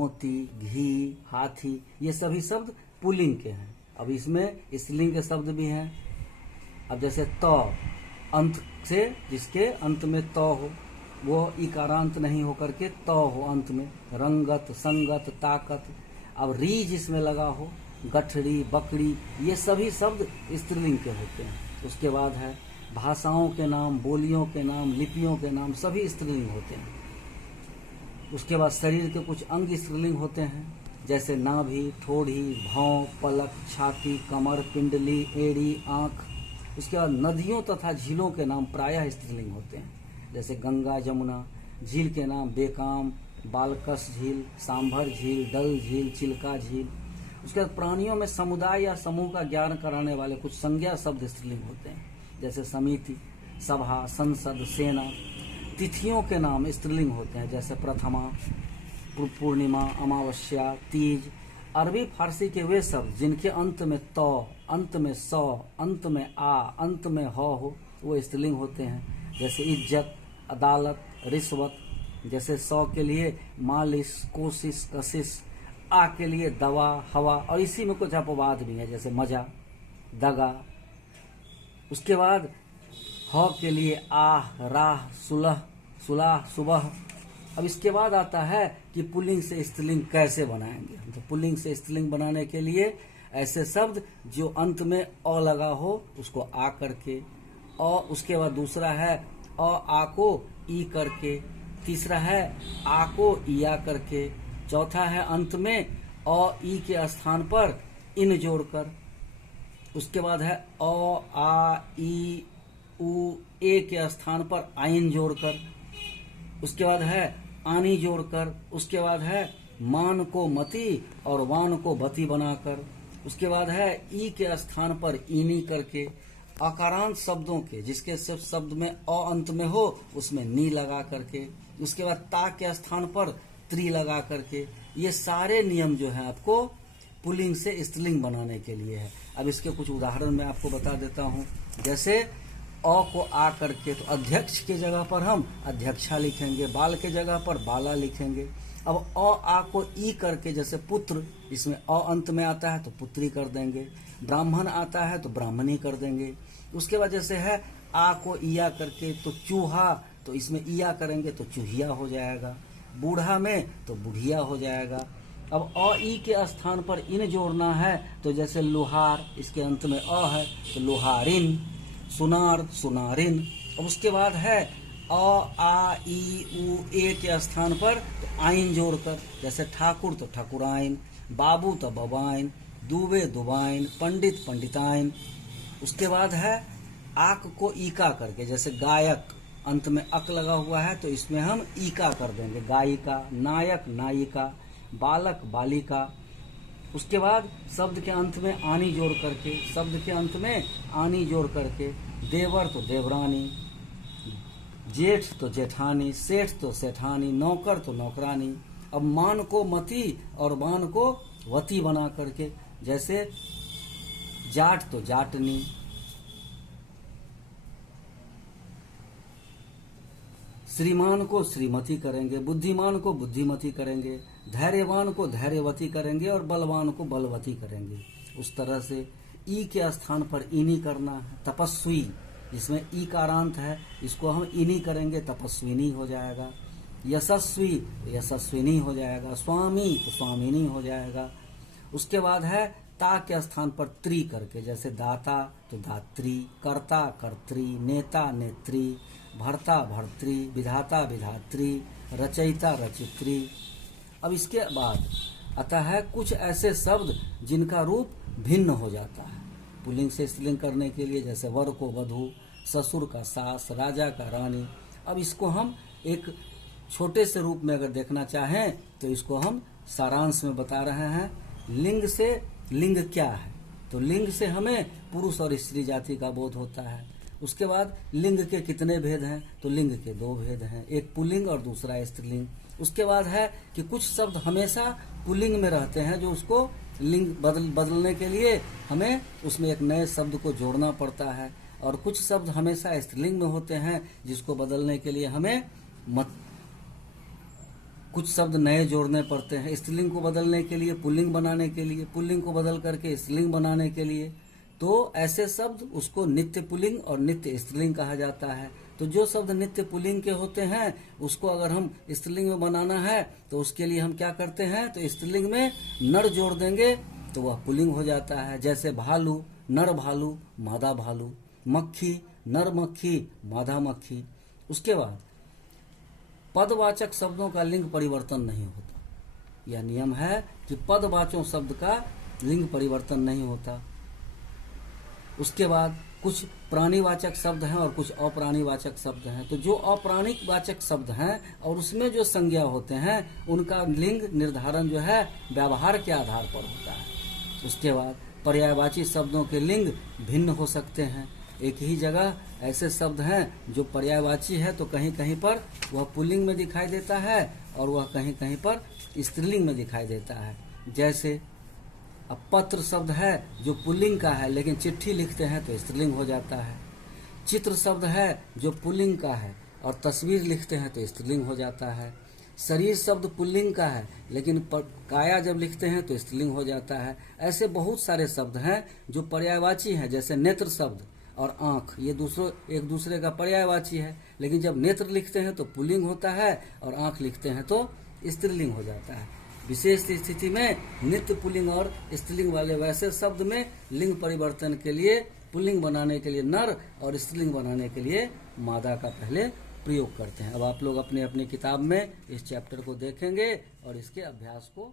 मोती, घी, हाथी, ये सभी शब्द पुल्लिंग के हैं। अब इसमें स्त्रीलिंग के शब्द भी हैं। अब जैसे त, अंत से जिसके अंत में त हो, वो इकारांत नहीं होकर के त हो अंत में, रंगत, संगत, ताकत। अब री जिसमें लगा हो, गठरी, बकरी, ये सभी शब्द स्त्रीलिंग के होते हैं। उसके बाद है भाषाओं के नाम, बोलियों के नाम, लिपियों के नाम, सभी स्त्रीलिंग होते हैं। उसके बाद शरीर के कुछ अंग स्त्रीलिंग होते हैं, जैसे नाभि, ठोड़ी, भौं, पलक, छाती, कमर, पिंडली, एड़ी, आंख। उसके बाद नदियों तथा झीलों के नाम प्रायः स्त्रीलिंग होते हैं, जैसे गंगा, जमुना। झील के नाम बेकाम, बालकस झील, सांभर झील, डल झील, चिल्का झील। उसके बाद प्राणियों में समुदाय या समूह का ज्ञान कराने वाले कुछ संज्ञा शब्द स्त्रीलिंग होते हैं, जैसे समिति, सभा, संसद, सेना। तिथियों के नाम स्त्रीलिंग होते हैं, जैसे प्रथमा, पूर्णिमा, अमावस्या, तीज। अरबी फारसी के वे शब्द जिनके अंत में त, अंत में स, अंत में आ, अंत में हो, वो स्त्रीलिंग होते हैं, जैसे इज्जत, अदालत, रिश्वत। जैसे स के लिए मालिश, कोशिश, कशिश। आ के लिए दवा, हवा, और इसी में कुछ अपवाद भी है, जैसे मजा, दगा। उसके बाद ह के लिए आह, राह, सुलह, सुलाह, सुबह। अब इसके बाद आता है कि पुल्लिंग से स्त्रीलिंग कैसे बनाएंगे। तो पुल्लिंग से स्त्रीलिंग बनाने के लिए ऐसे शब्द जो अंत में अ लगा हो उसको आ करके, उसके बाद दूसरा है आ को ई करके, तीसरा है आ को इया करके, चौथा है अंत में ई के स्थान पर इन जोड़कर। उसके बाद है आ, ई, उ, ए के स्थान पर आइन जोड़कर। उसके बाद है आनी जोड़कर। उसके बाद है मान को मति और वान को बती बनाकर। उसके बाद है ई के स्थान पर ईनी करके। अकारांत शब्दों के जिसके सिर्फ शब्द में अ अंत में हो उसमें नी लगा करके। उसके बाद ता के स्थान पर त्री लगा करके। ये सारे नियम जो है आपको पुल्लिंग से स्त्रीलिंग बनाने के लिए है। अब इसके कुछ उदाहरण मैं आपको बता देता हूँ। जैसे अ को आ करके तो अध्यक्ष के जगह पर हम अध्यक्षा लिखेंगे, बाल के जगह पर बाला लिखेंगे। अब आ को ई करके, जैसे पुत्र, इसमें अ अंत में आता है तो पुत्री कर देंगे। ब्राह्मण आता है तो ब्राह्मणी कर देंगे। उसके बाद जैसे है आ को इया करके तो चूहा, तो इसमें इया करेंगे तो चूहिया हो जाएगा। बूढ़ा में तो बुढ़िया हो जाएगा। अब अ ई के स्थान पर इन जोड़ना है तो जैसे लोहार, इसके अंत में अ है तो लोहारिन। सुनार, सुनारिन। अब उसके बाद है आ, ई, उ, ए के स्थान पर तो आइन जोड़कर, जैसे ठाकुर तो ठाकुराइन, बाबू तो बबाइन, दुबे दुबाइन, पंडित पंडिताइन। उसके बाद है आक को ईका करके, जैसे गायक अंत में अक लगा हुआ है तो इसमें हम ईका कर देंगे, गायिका। नायक, नायिका। बालक, बालिका। उसके बाद शब्द के अंत में आनी जोड़ करके, शब्द के अंत में आनी जोड़ करके, देवर तो देवरानी, जेठ तो जेठानी, सेठ तो सेठानी, नौकर तो नौकरानी। अब मान को मती और वान को वती बना करके, जैसे जाट तो जाटनी। श्रीमान को श्रीमती करेंगे, बुद्धिमान को बुद्धिमती करेंगे, धैर्यवान को धैर्यवती करेंगे और बलवान को बलवती करेंगे। उस तरह से ई के स्थान पर इनी करना है। तपस्वी, जिसमें ई कारांत है, इसको हम इनी करेंगे, तपस्विनी हो जाएगा। यशस्वी तो यशस्विनी हो जाएगा। स्वामी तो स्वामिनी हो जाएगा। उसके बाद है ता के स्थान पर त्री करके, जैसे दाता तो दात्री, कर्ता कर्त्री, नेता नेत्री, भर्ता भर्त्री, विधाता विधात्री, रचयिता रचित्री। अब इसके बाद आता है कुछ ऐसे शब्द जिनका रूप भिन्न हो जाता है पुल्लिंग से स्त्रीलिंग करने के लिए, जैसे वर को वधू, ससुर का सास, राजा का रानी। अब इसको हम एक छोटे से रूप में अगर देखना चाहें तो इसको हम सारांश में बता रहे हैं। लिंग से लिंग क्या है, तो लिंग से हमें पुरुष और स्त्री जाति का बोध होता है। उसके बाद लिंग के कितने भेद हैं, तो लिंग के 2 भेद हैं, एक पुल्लिंग और दूसरा स्त्रीलिंग। उसके बाद है कि कुछ शब्द हमेशा पुल्लिंग में रहते हैं, जो उसको लिंग बदलने के लिए हमें उसमें एक नए शब्द को जोड़ना पड़ता है, और कुछ शब्द हमेशा स्त्रीलिंग में होते हैं जिसको बदलने के लिए हमें कुछ शब्द नए जोड़ने पड़ते हैं स्त्रीलिंग को बदलने के लिए, पुल्लिंग बनाने के लिए, पुल्लिंग को बदल करके स्त्रीलिंग बनाने के लिए। तो ऐसे शब्द उसको नित्य पुल्लिंग और नित्य स्त्रीलिंग कहा जाता है। तो जो शब्द नित्य पुल्लिंग के होते हैं उसको अगर हम स्त्रीलिंग में बनाना है तो उसके लिए हम क्या करते हैं, तो स्त्रीलिंग में नर जोड़ देंगे तो वह पुल्लिंग हो जाता है। जैसे भालू, नर भालू, मादा भालू। मक्खी, नर मक्खी, मादा मक्खी। उसके बाद पदवाचक शब्दों का लिंग परिवर्तन नहीं होता। यह नियम है कि पदवाचक शब्द का लिंग परिवर्तन नहीं होता। उसके बाद कुछ प्राणीवाचक शब्द हैं और कुछ अप्राणीवाचक शब्द हैं। तो जो अप्राणिक वाचक शब्द हैं और उसमें जो संज्ञा होते हैं उनका लिंग निर्धारण जो है व्यवहार के आधार पर होता है। उसके बाद पर्यायवाची शब्दों के लिंग भिन्न हो सकते हैं। एक ही जगह ऐसे शब्द हैं जो पर्यायवाची है तो कहीं कहीं पर वह पुल्लिंग में दिखाई देता है और वह कहीं कहीं पर स्त्रीलिंग में दिखाई देता है। जैसे अब पत्र शब्द है जो पुल्लिंग का है लेकिन चिट्ठी लिखते हैं तो स्त्रीलिंग हो जाता है। चित्र शब्द है जो पुल्लिंग का है और तस्वीर लिखते हैं तो स्त्रीलिंग हो जाता है। शरीर शब्द पुल्लिंग का है लेकिन काया जब लिखते हैं तो स्त्रीलिंग हो जाता है। ऐसे बहुत सारे शब्द हैं जो पर्यायवाची हैं। जैसे नेत्र शब्द और आंख, ये एक दूसरे का पर्यायवाची है, लेकिन जब नेत्र लिखते हैं तो पुल्लिंग होता है और आंख लिखते हैं तो स्त्रीलिंग हो जाता है। विशेष स्थिति में नित्य पुल्लिंग और स्त्रीलिंग वाले वैसे शब्द में लिंग परिवर्तन के लिए, पुल्लिंग बनाने के लिए नर और स्त्रीलिंग बनाने के लिए मादा का पहले प्रयोग करते हैं। अब आप लोग अपने अपनी किताब में इस चैप्टर को देखेंगे और इसके अभ्यास को